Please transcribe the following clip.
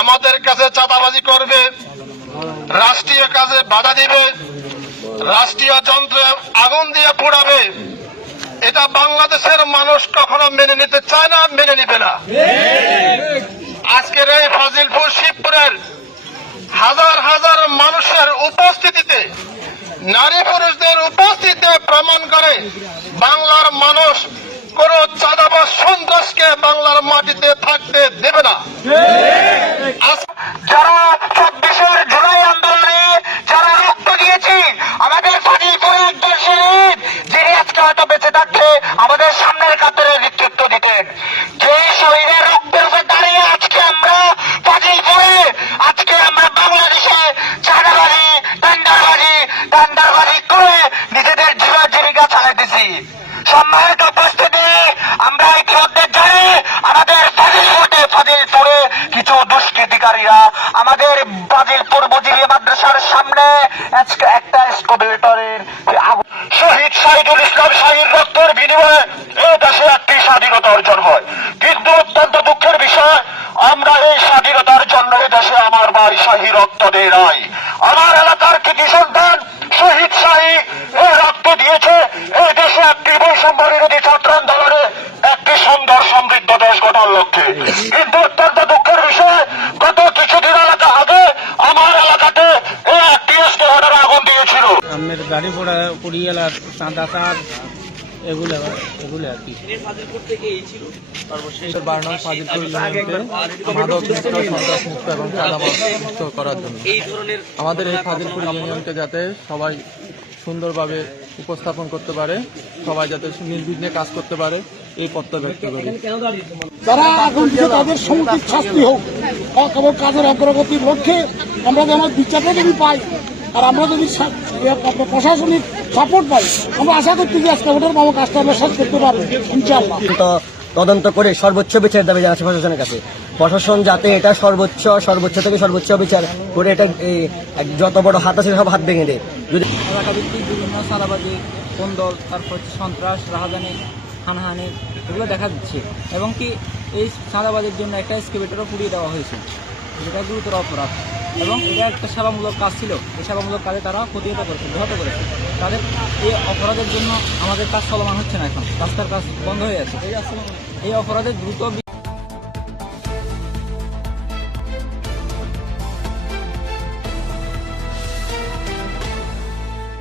আমাদের কাছে চাঁদাবাজি করবে, রাষ্ট্রীয় কাজে বাধা দিবে, রাষ্ট্রীয় যন্ত্রে আগুন দিয়ে পোড়াবে। এটা বাংলাদেশের মানুষ কখনো মেনে নিতে চায় না, মেনে নিবে না। আজকের এই ফাজিলপুর, শিবপুরের হাজার হাজার মানুষের উপস্থিতিতে, নারী পুরুষদের উপস্থিতিতে প্রমাণ করে বাংলার মানুষ কোন চাঁদাবাস সন্ত্রাসকে বাংলার মাটিতে থাকতে দেবে না। এই দেশে একটি স্বাধীনতা অর্জন হয়। কিন্তু অত্যন্ত দুঃখের বিষয়, আমরা এই স্বাধীনতার জন্য এই দেশে আমার ভাই শাহী রক্ত দেয় নাই। আমার এলাকার কৃতি সন্তান কিন্তু অত্যন্ত দুঃখের বিষয় গত কিছুদিন এলাকা আগে আমার এলাকাতে এই একটি স্টেশনের আগুন দিয়েছিল। আমের গাড়ি পোড়া পুড়িয়ে এলার চাঁদা তার এগুলো এগুলো আর কি। ফাজিলপুর মাদক মুক্ত সন্ত্রাস মুক্ত এবং মুক্ত করার জন্য। আমাদের এই ফাজিলপুর ইউনিয়নকে যাতে সবাই সুন্দরভাবে উপস্থাপন করতে পারে সবাই যাতে নির্বিঘ্নে কাজ করতে পারে এই প্রত্যয় ব্যক্ত করি। যারা আগুন তাদের সমুচিত শাস্তি হোক। কেবল কাজের অগ্রগতির লক্ষ্যে আমরা যেন বিচারটা যদি পাই আর আমরা যদি প্রশাসনিক সাপোর্ট পাই আমরা আশা করছি যে আজকে ওটার মামা কাজটা আমরা শেষ করতে পারব ইনশাআল্লাহ। তদন্ত করে সর্বোচ্চ বিচার দাবি জানাচ্ছে প্রশাসনের কাছে। প্রশাসন যাতে এটা সর্বোচ্চ সর্বোচ্চ থেকে সর্বোচ্চ বিচার করে এটা এই, এক যত বড় হাত আছে সব হাত ভেঙে দেয়। যদি এলাকাভিত্তিক বিভিন্ন চাঁদাবাজি কোন্দল, তারপর হচ্ছে সন্ত্রাস, রাহাজানি, হানাহানি, এগুলো দেখা দিচ্ছে। এবং কি এই চাঁদাবাজির জন্য একটা স্কেভেটরও পুড়িয়ে দেওয়া হয়েছে। যেটা গুরুতর অপরাধ। এবং এটা একটা সেবামূলক কাজ ছিল। এই সেবামূলক কাজে তারা প্রতিহত করেছে ব্যাহত করেছে। তাদের এই অপরাধের জন্য আমাদের কাজ চলমান হচ্ছে না এখন। রাস্তার কাজ বন্ধ হয়ে আছে। এই অপরাধের দ্রুত